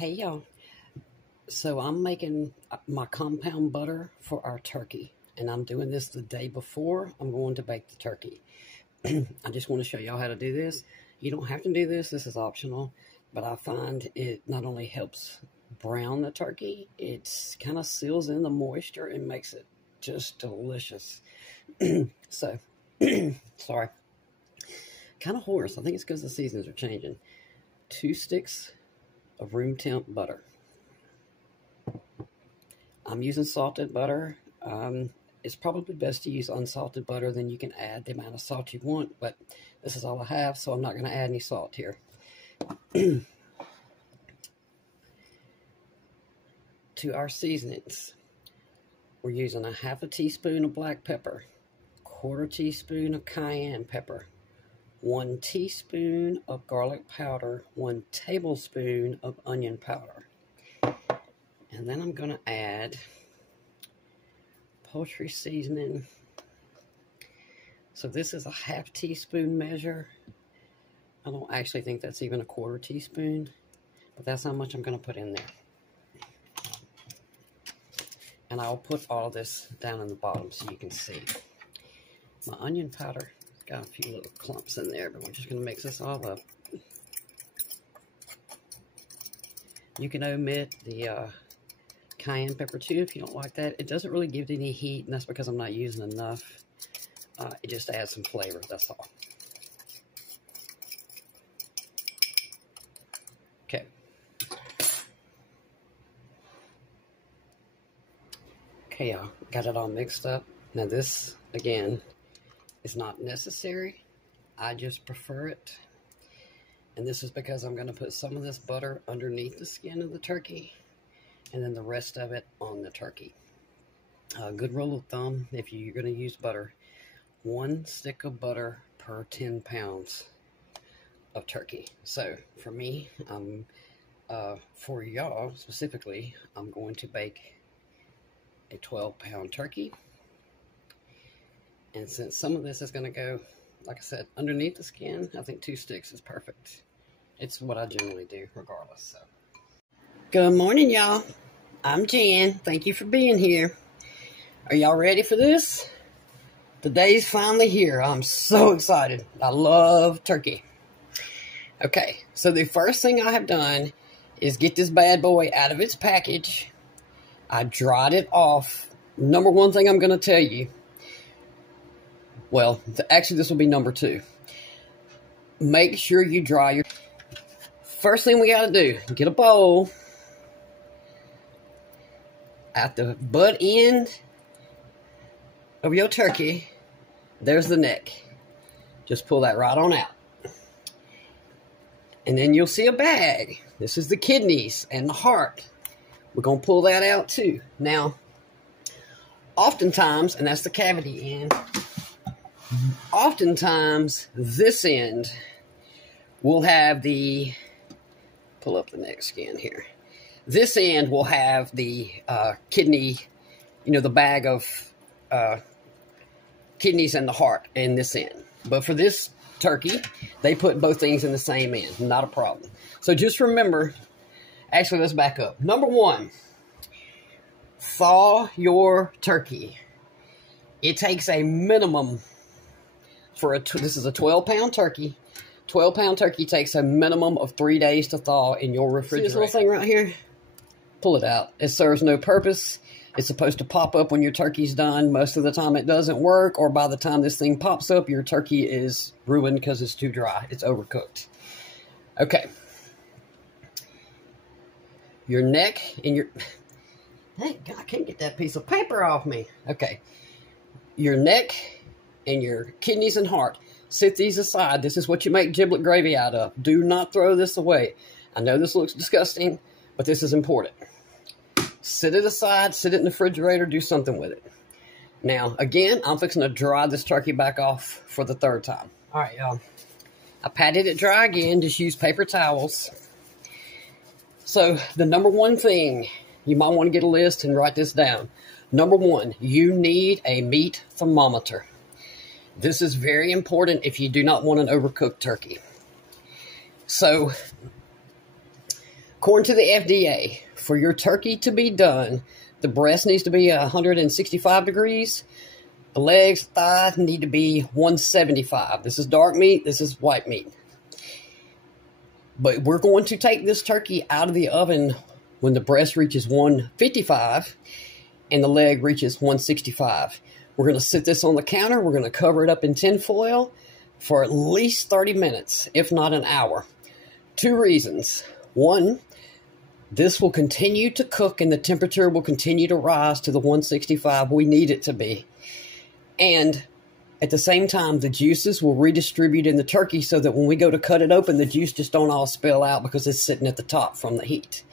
Hey y'all, so I'm making my compound butter for our turkey, and I'm doing this the day before I'm going to bake the turkey. I just want to show y'all how to do this. You don't have to do this, this is optional, but I find it not only helps brown the turkey, it kind of seals in the moisture and makes it just delicious. So, sorry, kind of hoarse. I think it's because the seasons are changing. 2 sticks of room temp butter. I'm using salted butter. It's probably best to use unsalted butter, then you can add the amount of salt you want, but this is all I have, so I'm not going to add any salt here. To our seasonings, we're using a 1/2 teaspoon of black pepper, 1/4 teaspoon of cayenne pepper, 1 teaspoon of garlic powder, 1 tablespoon of onion powder. And then I'm going to add poultry seasoning. So this is a 1/2 teaspoon measure. I don't actually think that's even a 1/4 teaspoon, but that's how much I'm going to put in there. And I'll put all this down in the bottom so you can see. My onion powder got a few little clumps in there, but we're just going to mix this all up. You can omit the cayenne pepper too if you don't like that. It doesn't really give it any heat, and that's because I'm not using enough. It just adds some flavor, that's all. Okay. Okay, y'all, got it all mixed up. Now this, again, is not necessary. I just prefer it. And this is because I'm going to put some of this butter underneath the skin of the turkey and then the rest of it on the turkey. Good rule of thumb, if you're going to use butter, 1 stick of butter per 10 pounds of turkey. So for me, for y'all specifically, I'm going to bake a 12-pound turkey. And since some of this is going to go, like I said, underneath the skin, I think 2 sticks is perfect. It's what I generally do regardless. So, good morning, y'all. I'm Jan. Thank you for being here. Are y'all ready for this? The day's finally here. I'm so excited. I love turkey. Okay, so the first thing I have done is get this bad boy out of its package. I dried it off. Number one thing I'm going to tell you, well, actually this will be number 2. Make sure you dry your... First thing we got to do, get a bowl. At the butt end of your turkey, there's the neck. Just pull that right on out. And then you'll see a bag. This is the kidneys and the heart. We're going to pull that out too. Now, oftentimes, and that's the cavity end, oftentimes this end will have the, pull up the neck skin here. This end will have the kidney, you know, the bag of kidneys and the heart in this end. But for this turkey, they put both things in the same end. Not a problem. So just remember, actually, let's back up. Number 1, thaw your turkey. It takes a minimum for this is a 12-pound turkey. 12-pound turkey takes a minimum of 3 days to thaw in your refrigerator. See this little thing right here? Pull it out. It serves no purpose. It's supposed to pop up when your turkey's done. Most of the time it doesn't work, or by the time this thing pops up, your turkey is ruined because it's too dry. It's overcooked. Okay. Your neck and your... Thank God, I can't get that piece of paper off me. Okay. Your neck and your kidneys and heart. Set these aside. This is what you make giblet gravy out of. Do not throw this away. I know this looks disgusting, but this is important. Set it aside. Sit it in the refrigerator. Do something with it. Now, again, I'm fixing to dry this turkey back off for the 3rd time. All right, y'all. I patted it dry again. Just use paper towels. So, the number 1 thing, you might want to get a list and write this down. Number 1, you need a meat thermometer. This is very important if you do not want an overcooked turkey. So, According to the FDA, for your turkey to be done, the breast needs to be 165 degrees. The legs, thighs need to be 175. This is dark meat. This is white meat. But we're going to take this turkey out of the oven when the breast reaches 155 and the leg reaches 165. We're going to sit this on the counter. We're going to cover it up in tin foil for at least 30 minutes, if not an hour. 2 reasons. 1, this will continue to cook and the temperature will continue to rise to the 165 we need it to be. And at the same time, the juices will redistribute in the turkey so that when we go to cut it open, the juice just don't all spill out because it's sitting at the top from the heat.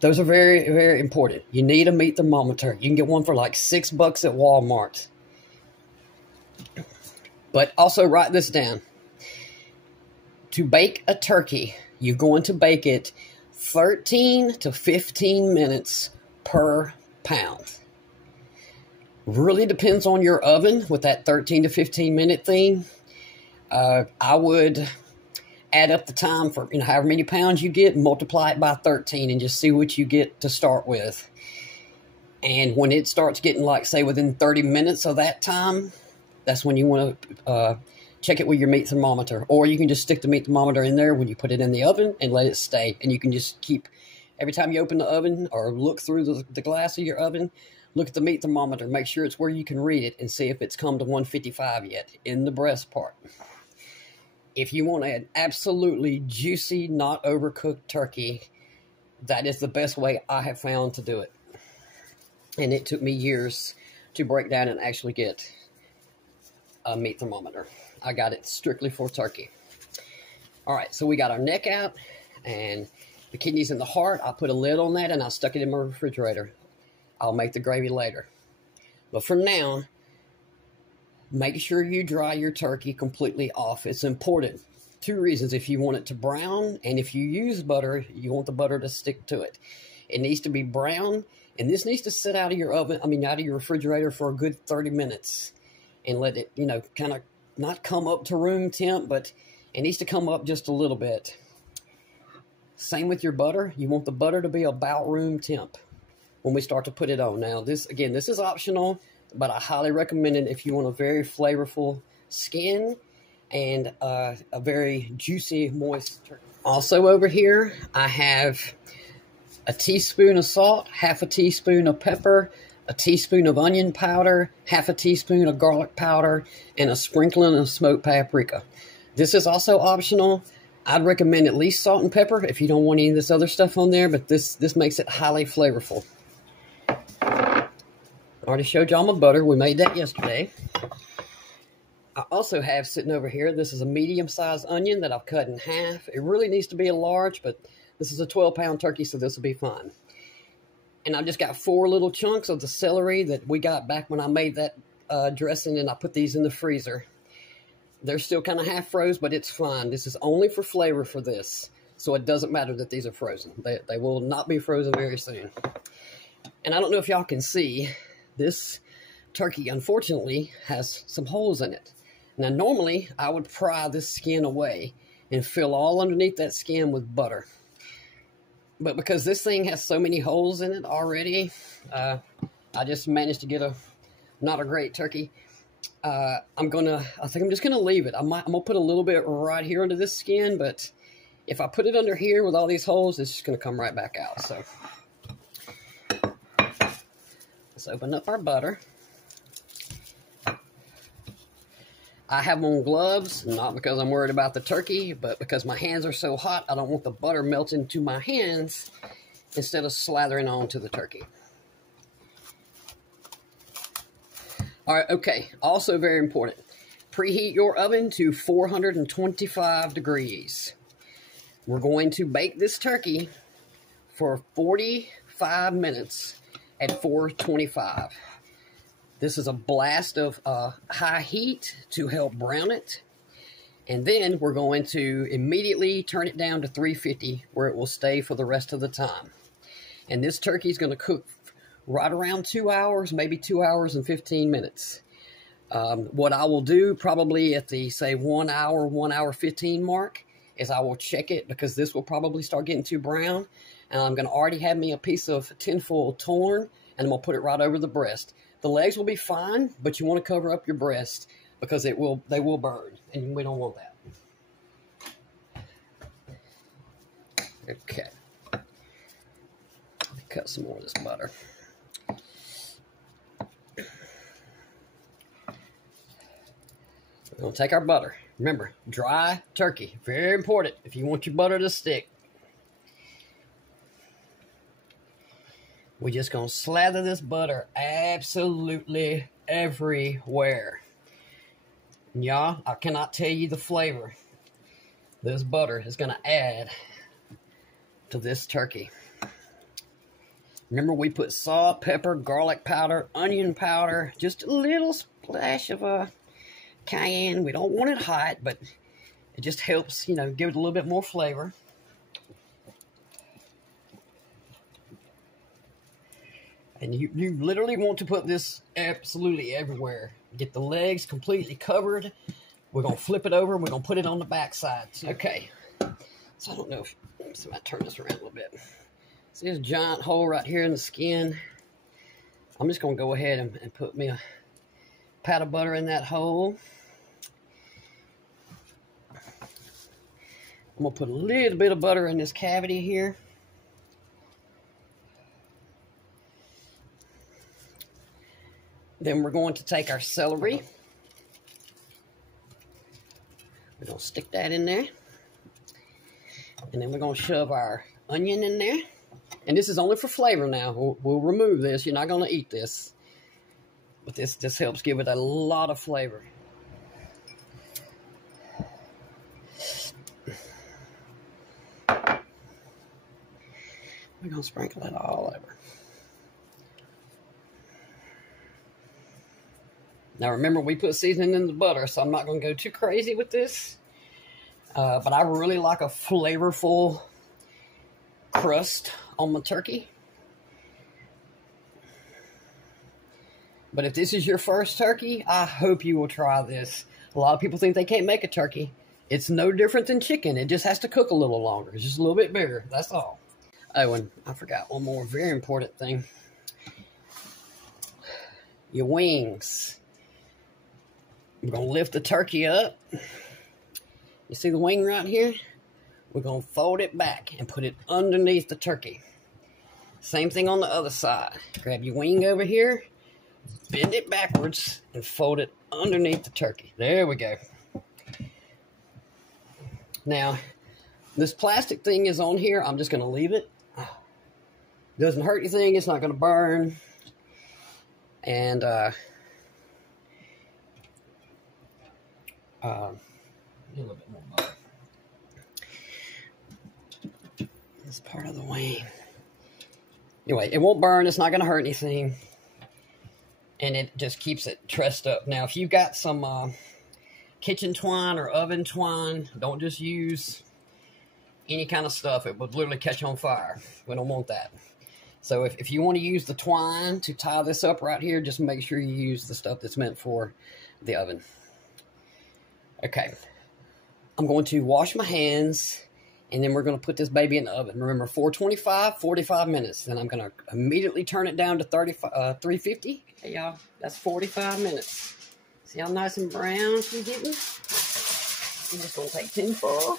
Those are very, very important. You need a meat thermometer. You can get one for like $6 at Walmart. But also write this down. To bake a turkey, you're going to bake it 13 to 15 minutes per pound. Really depends on your oven with that 13 to 15 minute thing. I would add up the time for however many pounds you get, multiply it by 13 and just see what you get to start with. And when it starts getting like, say, within 30 minutes of that time, that's when you want to check it with your meat thermometer. Or you can just stick the meat thermometer in there when you put it in the oven and let it stay. And you can just keep, every time you open the oven or look through the glass of your oven, look at the meat thermometer, make sure it's where you can read it and see if it's come to 155 yet in the breast part. If you want an absolutely juicy, not overcooked turkey, that is the best way I have found to do it. And it took me years to break down and actually get a meat thermometer. I got it strictly for turkey. All right, so we got our neck out and the kidneys and the heart. I put a lid on that and I stuck it in my refrigerator. I'll make the gravy later. But for now, make sure you dry your turkey completely off. It's important. 2 reasons. If you want it to brown, and if you use butter, you want the butter to stick to it. It needs to be brown, and this needs to sit out of your oven, out of your refrigerator for a good 30 minutes. And let it, kind of not come up to room temp, but it needs to come up just a little bit. Same with your butter. You want the butter to be about room temp when we start to put it on. Now, this is optional, but I highly recommend it if you want a very flavorful skin and a very juicy, moist turkey. Also over here, I have a teaspoon of salt, half a teaspoon of pepper, a teaspoon of onion powder, half a teaspoon of garlic powder, and a sprinkling of smoked paprika. This is also optional. I'd recommend at least salt and pepper if you don't want any of this other stuff on there, but this makes it highly flavorful. I already showed y'all my butter. We made that yesterday. I also have sitting over here, this is a medium-sized onion that I've cut in half. It really needs to be a large, but this is a 12-pound turkey, so this will be fine. And I've just got 4 little chunks of the celery that we got back when I made that dressing, and I put these in the freezer. They're still kind of half froze, but it's fine. This is only for flavor for this, so it doesn't matter that these are frozen. They will not be frozen very soon. And I don't know if y'all can see, this turkey, unfortunately, has some holes in it. Now, normally, I would pry this skin away and fill all underneath that skin with butter. But because this thing has so many holes in it already, I just managed to get not a great turkey. I think I'm just going to leave it. I'm going to put a little bit right here under this skin, but if I put it under here with all these holes, it's just going to come right back out. So let's open up our butter. I have on gloves, not because I'm worried about the turkey, but because my hands are so hot, I don't want the butter melting into my hands instead of slathering onto the turkey. All right, okay, also very important. Preheat your oven to 425 degrees. We're going to bake this turkey for 45 minutes at 425. This is a blast of high heat to help brown it. And then we're going to immediately turn it down to 350 where it will stay for the rest of the time. And this turkey is going to cook right around 2 hours, maybe 2 hours and 15 minutes. What I will do probably at the, say, 1 hour, 1 hour 15 mark is I will check it, because this will probably start getting too brown. And I'm going to already have me a piece of tinfoil torn, and I'm going to put it right over the breast. The legs will be fine, but you want to cover up your breast, because they will burn, and we don't want that. Okay. Let me cut some more of this butter. We're going to take our butter. Remember, dry turkey. Very important if you want your butter to stick. We're just going to slather this butter absolutely everywhere. Y'all, I cannot tell you the flavor this butter is going to add to this turkey. Remember, we put salt, pepper, garlic powder, onion powder, just a little splash of cayenne. We don't want it hot, but it just helps, you know, give it a little bit more flavor. And you literally want to put this absolutely everywhere. Get the legs completely covered. We're going to flip it over, and we're going to put it on the back side. Okay. So I don't know if, so I turn this around a little bit. See this giant hole right here in the skin? I'm just going to go ahead and put me a pat of butter in that hole. I'm going to put a little bit of butter in this cavity here. Then we're going to take our celery. We're going to stick that in there. And then we're going to shove our onion in there. And this is only for flavor now. We'll remove this. You're not going to eat this. But this helps give it a lot of flavor. We're going to sprinkle it all over. Now remember, we put seasoning in the butter, so I'm not going to go too crazy with this. But I really like a flavorful crust on my turkey. But if this is your first turkey, I hope you will try this. A lot of people think they can't make a turkey. It's no different than chicken. It just has to cook a little longer. It's just a little bit bigger. That's all. Oh, and I forgot one more very important thing. Your wings. We're going to lift the turkey up. You see the wing right here? We're going to fold it back and put it underneath the turkey. Same thing on the other side. Grab your wing over here, bend it backwards, and fold it underneath the turkey. There we go. Now, this plastic thing is on here. I'm just going to leave it. Doesn't hurt anything. It's not going to burn. And, a little bit more butter. This part of the wing. Anyway, it won't burn. It's not going to hurt anything. And it just keeps it trussed up. Now, if you've got some kitchen twine or oven twine, don't just use any kind of stuff. It would literally catch on fire. We don't want that. So if you want to use the twine to tie this up right here, just make sure you use the stuff that's meant for the oven. Okay. I'm going to wash my hands, and then we're going to put this baby in the oven. Remember, 425, 45 minutes. Then I'm going to immediately turn it down to 350. Hey, y'all, that's 45 minutes. See how nice and brown she's getting? I'm just going to take tinfoil.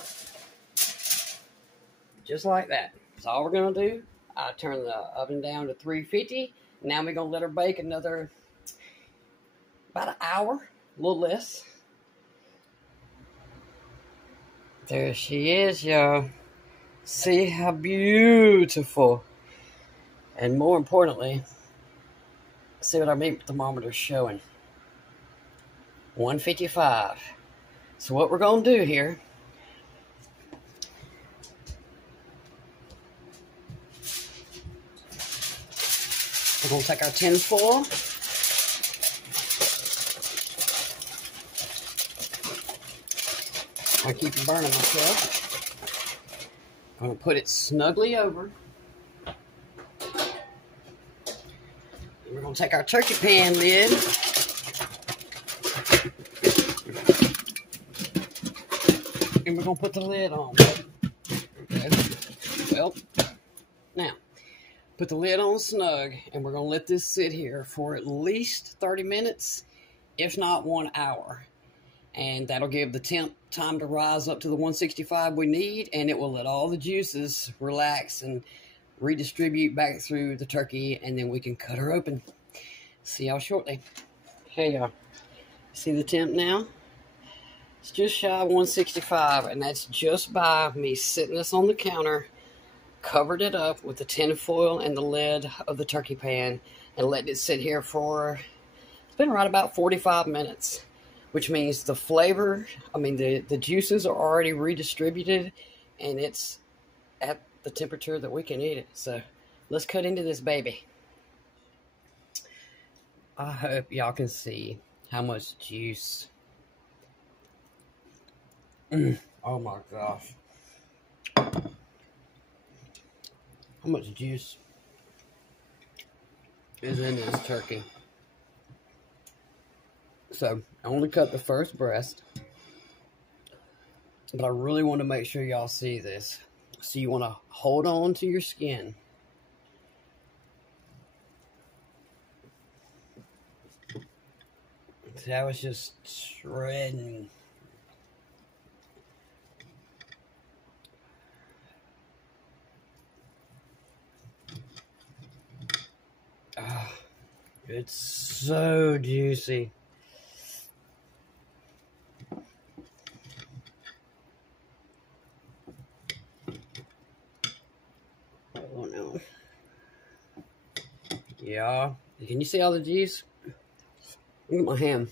Just like that. That's all we're going to do. I turn the oven down to 350. Now we're going to let her bake another about an hour, a little less. There she is, y'all. See how beautiful. And more importantly, see what our meat thermometer is showing. 155. So what we're going to do here, we're going to take our tin foil. I keep burning myself. I'm going to put it snugly over. We're going to take our turkey pan lid. And we're going to put the lid on. Okay. Well, now, put the lid on snug, and we're going to let this sit here for at least 30 minutes, if not 1 hour. And that'll give the temp time to rise up to the 165 we need, and it will let all the juices relax and redistribute back through the turkey, and then we can cut her open. See y'all shortly. Hey y'all, see the temp now? It's just shy of 165, and that's just by me sitting this on the counter, covered it up with the tin foil and the lid of the turkey pan, and letting it sit here for, it's been right about 45 minutes, which means the flavor, the juices are already redistributed, and it's at the temperature that we can eat it. So let's cut into this baby. I hope y'all can see how much juice. Oh my gosh. How much juice is in this turkey. So I only cut the first breast, but I really want to make sure y'all see this. So you want to hold on to your skin. That was just shredding. Ah, it's so juicy. Oh no. Yeah. Can you see all the juice? Look at my hand.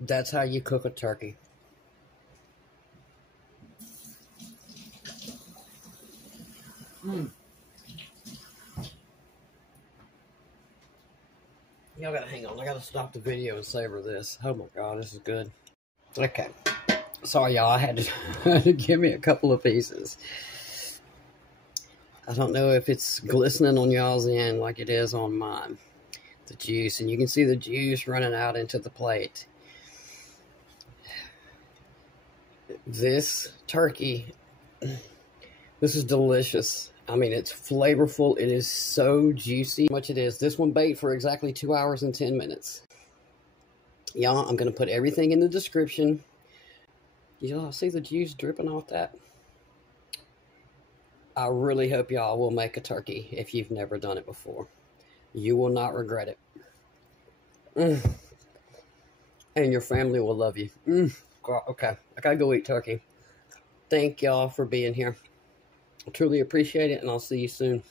That's how you cook a turkey. Y'all gotta hang on. I gotta stop the video and savor this. Oh my god, this is good. Okay. Sorry, y'all. I had to give me a couple of pieces. I don't know if it's glistening on y'all's end like it is on mine. The juice. And you can see the juice running out into the plate. This turkey, this is delicious. I mean, it's flavorful. It is so juicy. How much it is. This one baked for exactly 2 hours and 10 minutes. Y'all, I'm going to put everything in the description. Y'all see the juice dripping off that? I really hope y'all will make a turkey if you've never done it before. You will not regret it. And your family will love you. God, okay, I gotta go eat turkey. Thank y'all for being here. I truly appreciate it, and I'll see you soon.